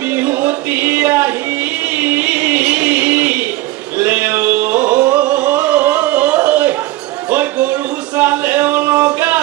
বিহুতি আহি লেও ঐ গৰু চালেও লগা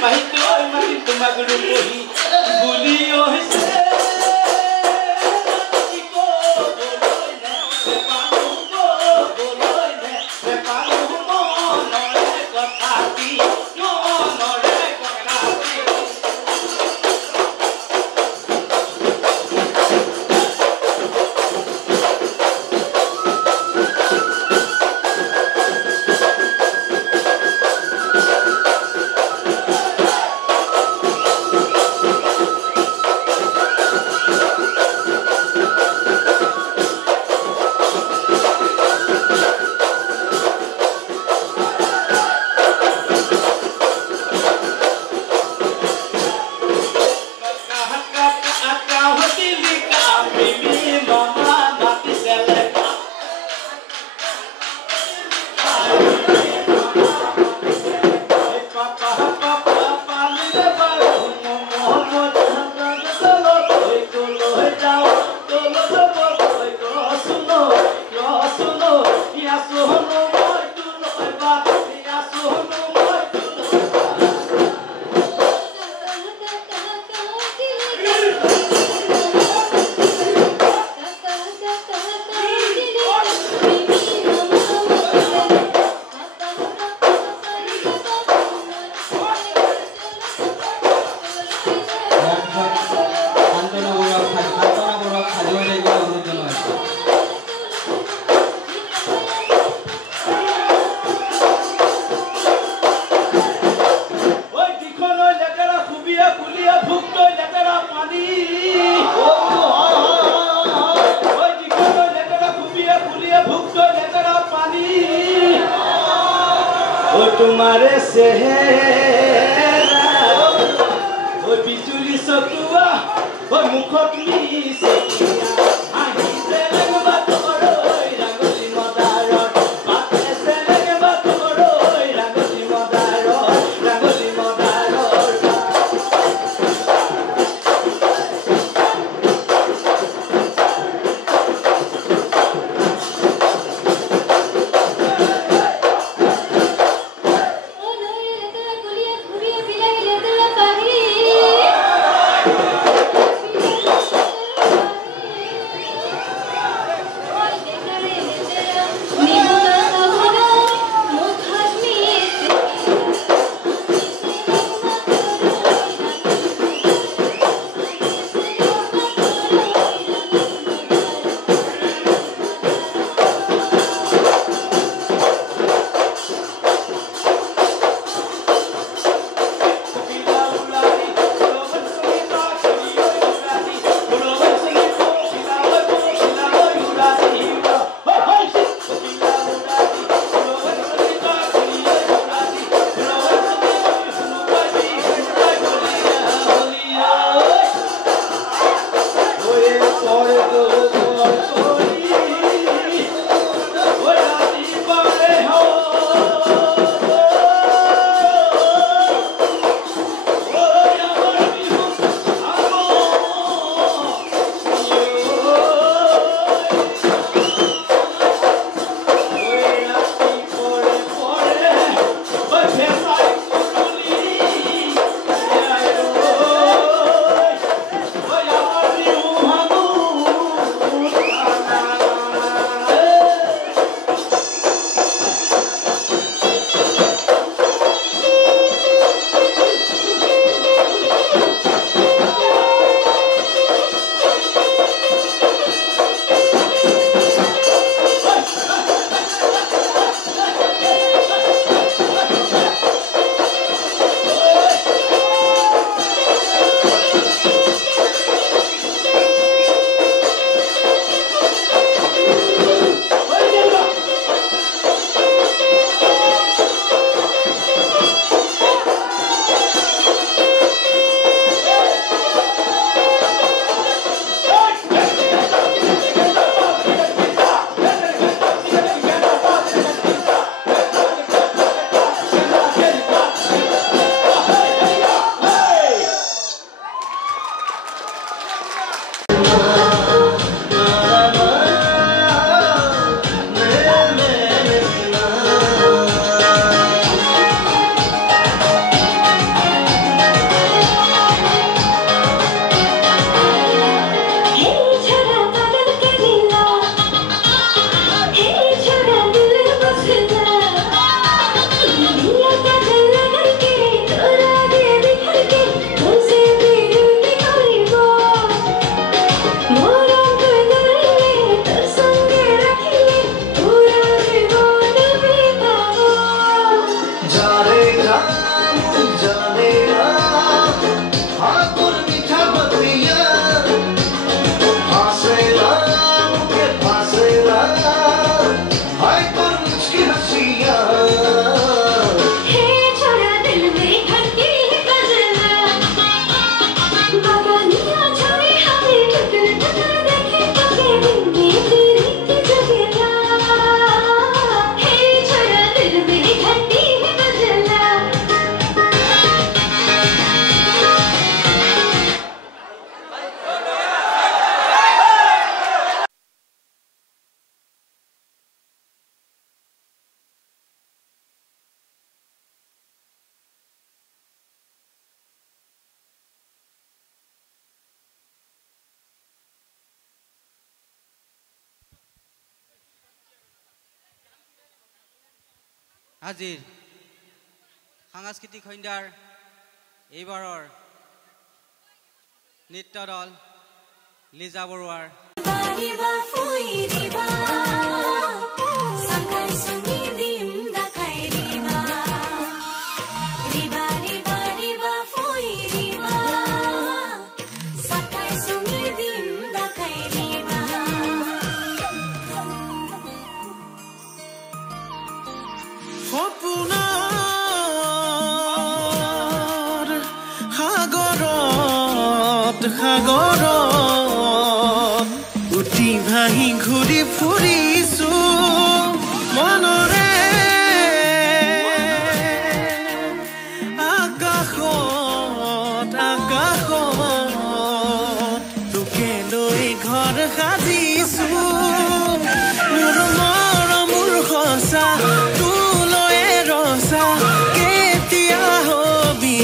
পাহিকৈ মাতি তোমাক ৰূপহী বুলি হৈছে तुम्हारे सेहेरा ओ बिजुली सतुआ ओ मुखत मिसे आही से लगबा तोरोय रागली मदारत बाते से लगबा तोरोय रागली मदारत আজিৰ সাংস্কৃতিক সন্ধ্যাৰ এইবাৰৰ নৃত্য দল লিজা বৰুৱাৰ সাগৰত উঠি ভাহি ঘূৰি ফুৰিছো মনৰে আকাশত তোকে লৈ ঘৰ সাজিছো মোৰ মৰমৰ সঁচা তোলৈ ৰচা কেতিয়া হবি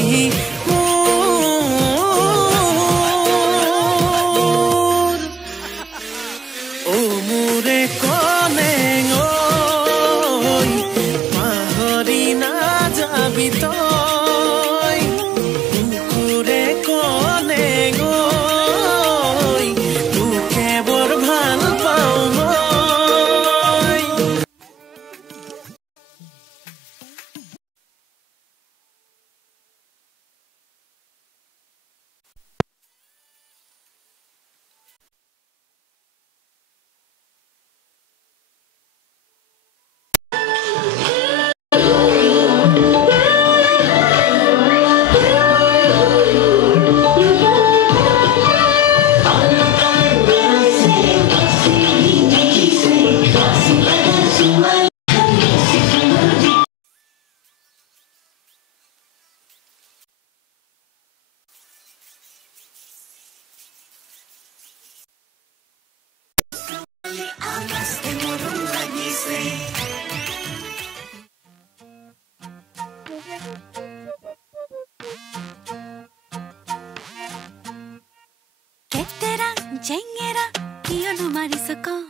জেঙেৰা কিয়নো মাৰিছ কণ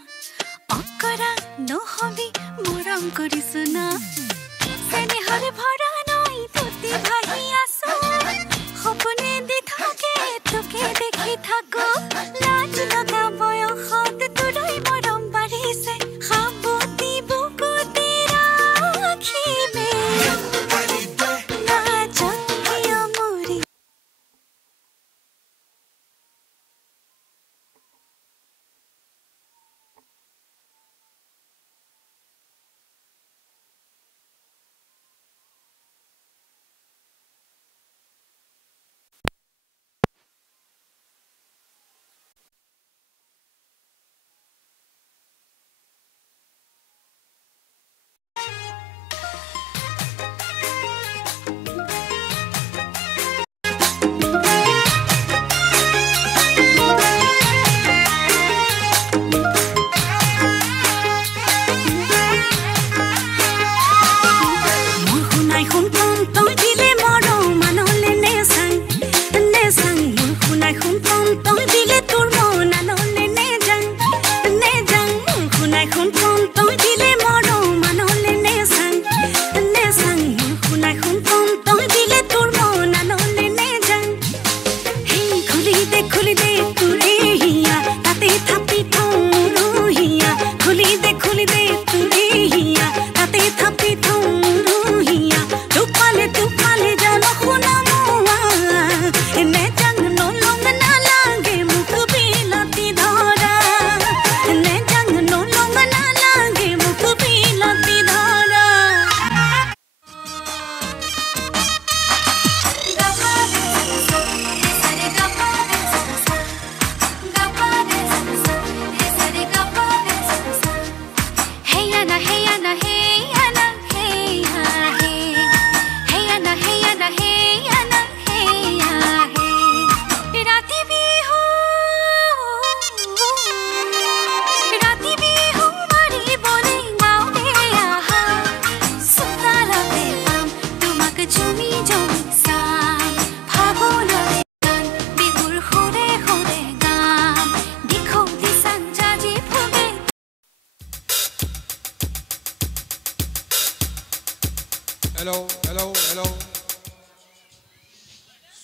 অকৰা নহবি মৰম কৰিছো না চেনেহৰে ভৰা নৈ তুতি ভাহি আছো সপোনে দি থাকে তোকে দেখি থাকো লাজ লগা বয়সত তোলৈ মৰম বাঢ়িছে সাৱতি বুকুতে ৰাখিবে নাজানিয় মৰি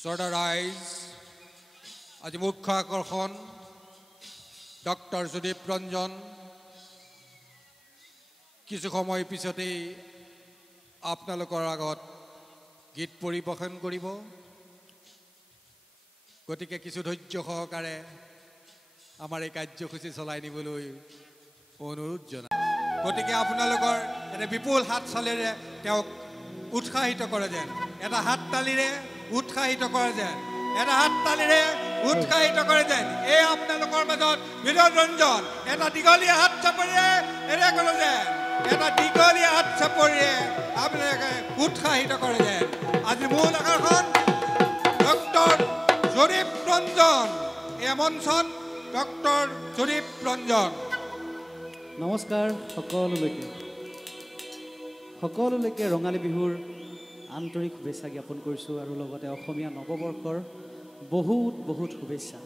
Soda Rise, আজি মুখ্য আকৰ্ষণ ডক্টৰ সুদীপ ৰঞ্জন কিছু সময় পিছতেই আপোনালোকৰ আগত গীত পৰিৱেশন কৰিব গতিকে কিছু ধৈৰ্য সহকাৰে আমাৰ এই কাৰ্যসূচী চলাই নিবলৈ অনুৰোধ জনাই গতিকে আপোনালোকৰ এটা বিপুল হাত চালেৰে তেওঁক উৎসাহিত কৰে যেন এটা হাত তালিৰে উৎসাহিত কৰে যেন এটা হাত তালিৰে উৎসাহিত কৰে যেন এই আপোনালোকৰ মাজত বিনোদ ৰঞ্জন এটা দীঘলীয়া হাত চাপৰিৰে এনে কৰে যেন এটা দীঘলীয়া হাত চাপৰিৰে আপোনালোকে উৎসাহিত কৰে যেন আজি মূল আকৰ্ষণ ডক্টৰ সুদীপ ৰঞ্জন এই মঞ্চত ডক্টৰ সুদীপ ৰঞ্জন নমস্কাৰ সকলোলৈকে ৰঙালী বিহুৰ আন্তৰিক শুভেচ্ছা জ্ঞাপন কৰিছোঁ আৰু লগতে অসমীয়া নৱবৰ্ষৰ বহুত বহুত শুভেচ্ছা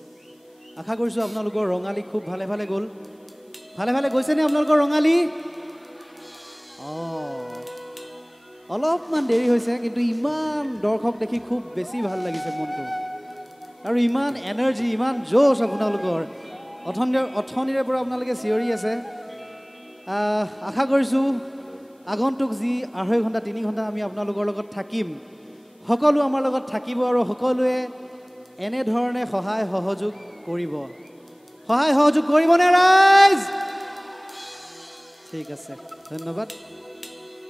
আশা কৰিছোঁ আপোনালোকৰ ৰঙালী খুব ভালে ভালে গ'ল ভালে ভালে গৈছেনে আপোনালোকৰ ৰঙালী অলপমান দেৰি হৈছে কিন্তু ইমান দৰ্শক দেখি খুব বেছি ভাল লাগিছে মনটো আৰু ইমান এনাৰ্জি ইমান জোচ আপোনালোকৰ অথনিৰে পৰা আপোনালোকে চিঞৰি আছে আশা কৰিছোঁ আগন্তুক যি 2.5 ঘণ্টা 3 ঘণ্টা আমি আপোনালোকৰ লগত থাকিম সকলো আমাৰ লগত থাকিব আৰু সকলোৱে এনেধৰণে সহায় সহযোগ কৰিবনে ৰাইজ ঠিক আছে ধন্যবাদ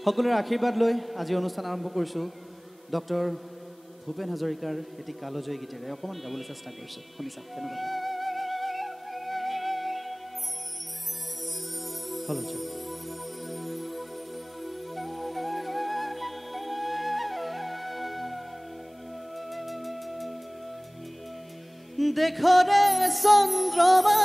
সকলোৰে আশীৰ্বাদ লৈ আজি অনুষ্ঠান আৰম্ভ কৰিছোঁ ডক্টৰ ভূপেন হাজৰিকাৰ এটি কালজয়ী গীতেৰে অকণমান গাবলৈ চেষ্টা কৰিছোঁ শুনি চাওক কেনেকুৱা হলো দেখরে চন্দ্রমা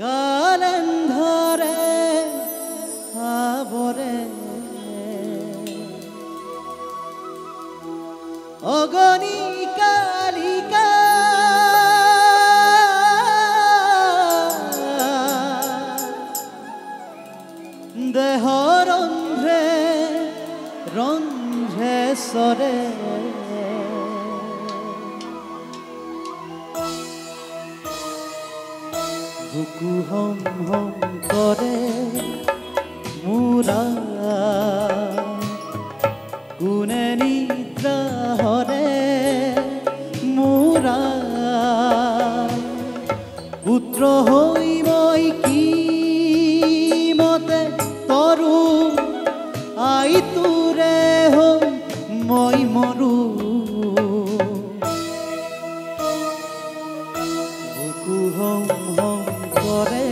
কালেন্ধারে আবরে অগণি কালিকা দেহর রঞ্ঝে সরে বুকু হম হম করে মুরা কোনে নিদ্রা হরে মুরা পুত্র হই মই কি মতে তরু আই তুরে হম মই মরু বুকু হম হম করে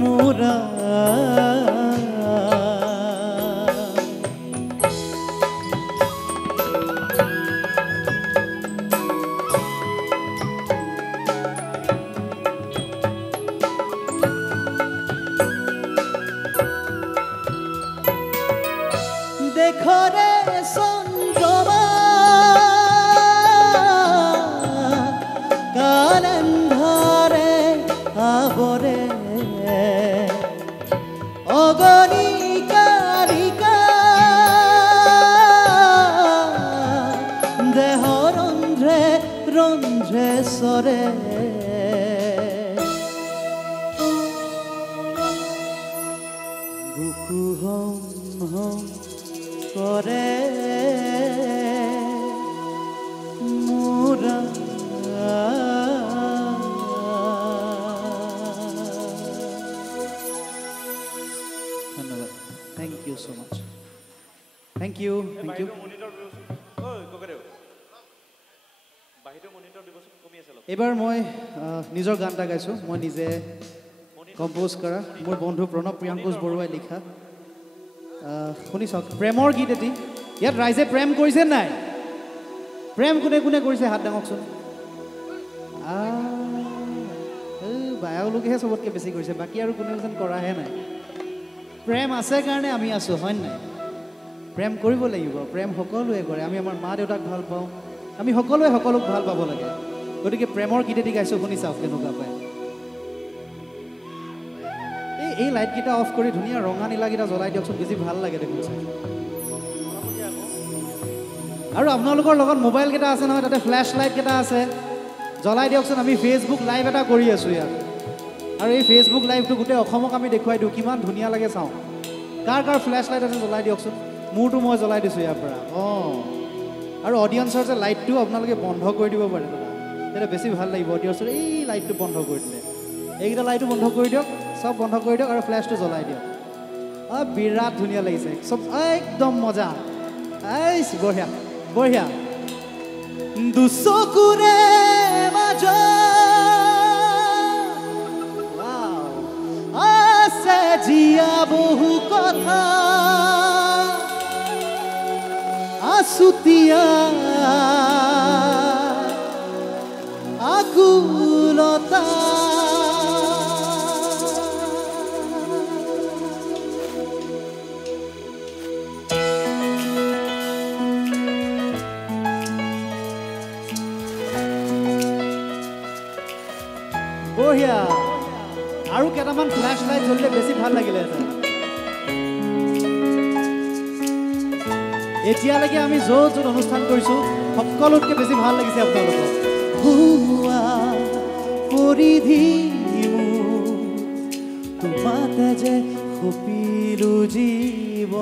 মোরা দেখরে চন্দ্রমা কালেন্ধারে আবরে অগণি কালিকা দেহ রন্ধ্রে রন্ধ্রে সরে বুকু হম হম করে মোরা ধন্যবাদ থ্যাংক ইউ সো মাচ থ্যাংক ইউ এইবাৰ মই নিজৰ গান এটা গাইছোঁ মই নিজে কম্প'জ কৰা মোৰ বন্ধু প্ৰণৱ প্ৰিয়াংকুশ বৰুৱাই লিখা শুনি চাওক প্ৰেমৰ গীত এটি ইয়াত ৰাইজে প্ৰেম কৰিছে নাই প্ৰেম কোনে কোনে কৰিছে হাত দাঙকচোন বায়লোকেহে চবতকৈ বেছি কৰিছে বাকী আৰু কোনেও যেন কৰাহে নাই প্ৰেম আছে কাৰণে আমি আছোঁ হয় নাই প্ৰেম কৰিব লাগিব প্ৰেম সকলোৱে কৰে আমি আমাৰ মা দেউতাক ভাল পাওঁ আমি সকলোৱে সকলোক ভাল পাব লাগে গতিকে প্ৰেমৰ গীত এটি গাইছোঁ শুনি চাওক কেনেকুৱা পায় এই লাইটকেইটা অফ কৰি ধুনীয়া ৰঙা নীলাকেইটা জ্বলাই দিয়কচোন বেছি ভাল লাগে দেখোন চাই আৰু আপোনালোকৰ লগত মোবাইলকেইটা আছে নহয় তাতে ফ্লেছ লাইটকেইটা আছে জ্বলাই দিয়কচোন আমি ফেচবুক লাইভ এটা কৰি আছোঁ ইয়াত আৰু এই ফেচবুক লাইভটো গোটেই অসমক আমি দেখুৱাই দিওঁ কিমান ধুনীয়া লাগে চাওঁ কাৰ কাৰ ফ্লেছ লাইট আছে জ্বলাই দিয়কচোন মোৰটো মই জ্বলাই দিছোঁ ইয়াৰ পৰা অঁ আৰু অডিয়েঞ্চৰ যে লাইটটো আপোনালোকে বন্ধ কৰি দিব পাৰে দাদা তেতিয়া বেছি ভাল লাগিব অডিয়েঞ্চৰ এই লাইটটো বন্ধ কৰি দিলে এইকেইটা লাইটো বন্ধ কৰি দিয়ক সব বন্ধ কৰি দিয়ক আৰু ফ্লেছটো জ্বলাই দিয়ক বিৰাট ধুনীয়া লাগিছে সব একদম মজা বঢ়িয়া বঢ়িয়া দুচকুৰে আছে জিয়া বহু কথা আছুতীয়া আকুলতা বঢ়িয়া আৰু কেইটামান ফ্লেছ লাইট জ্বলিলে বেছি ভাল লাগিলে এতিয়ালৈকে আমি য'ত য'ত অনুষ্ঠান কৰিছোঁ সকলোতকৈ বেছি ভাল লাগিছে আপোনালোকক হুৱা পৰিধি তোমাতে যে সপিলো জীৱ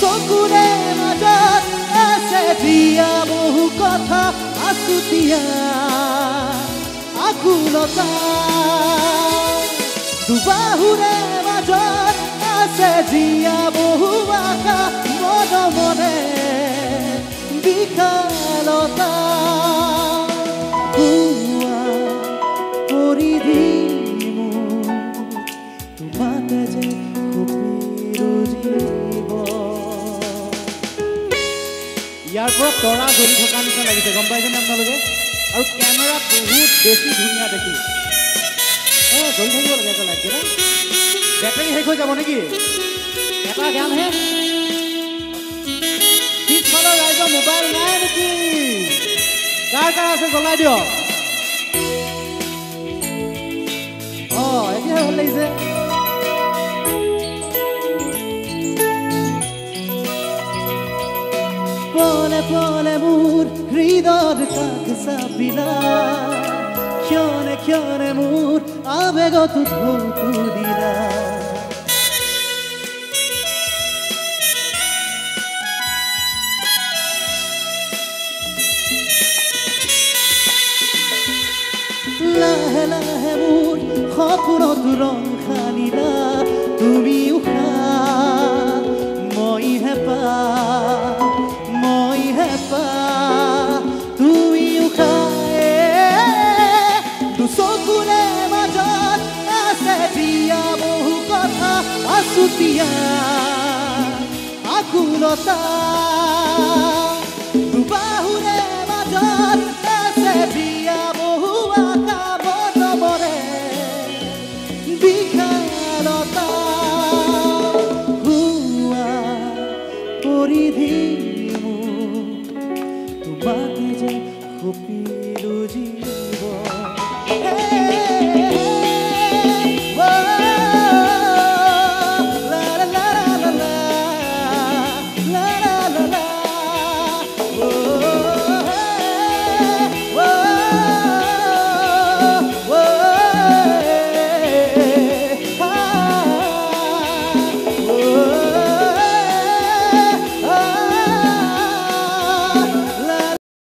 চকুৰে মাজত আছে জিয়া বহু কথা আছুতীয়া আকুলতা দুবাহুৰে মাজত আছে জিয়া বহু আশা মন মনে বিশালতা হুৱা পৰিধি তোমাতে যে সপিলো জীৱ ইয়াৰ পৰা তৰা জ্বলি থকা নিচিনা লাগিছে গম পাইছেনে আপোনালোকে আৰু কেমেৰাত বহুত বেছি ধুনীয়া দেখি অঁ জ্বলি থাকিব লাগে এটা লাইটকেইটা বেটাৰী শেষ হৈ যাব নেকি এটা গানহে পিছফালৰ ৰাইজৰ মোবাইল নাই নেকি কাৰ কাৰ আছে জ্বলাই দিয়ক অঁ এতিয়া ভাল লাগিছে পলে পলে মোৰ হৃদয়ৰ কাষ চাপিলা ক্ষণে ক্ষণে মোৰ আবেগত ঢৌ তুলিলা লাহে লাহে মোৰ সপোনত ৰং সানিলা তুমি উশা মই হেঁপা তুমি উশায়ে দুচকুৰে মাজত আছে জিয়া বহু কথা আছুতীয়া আকুলতা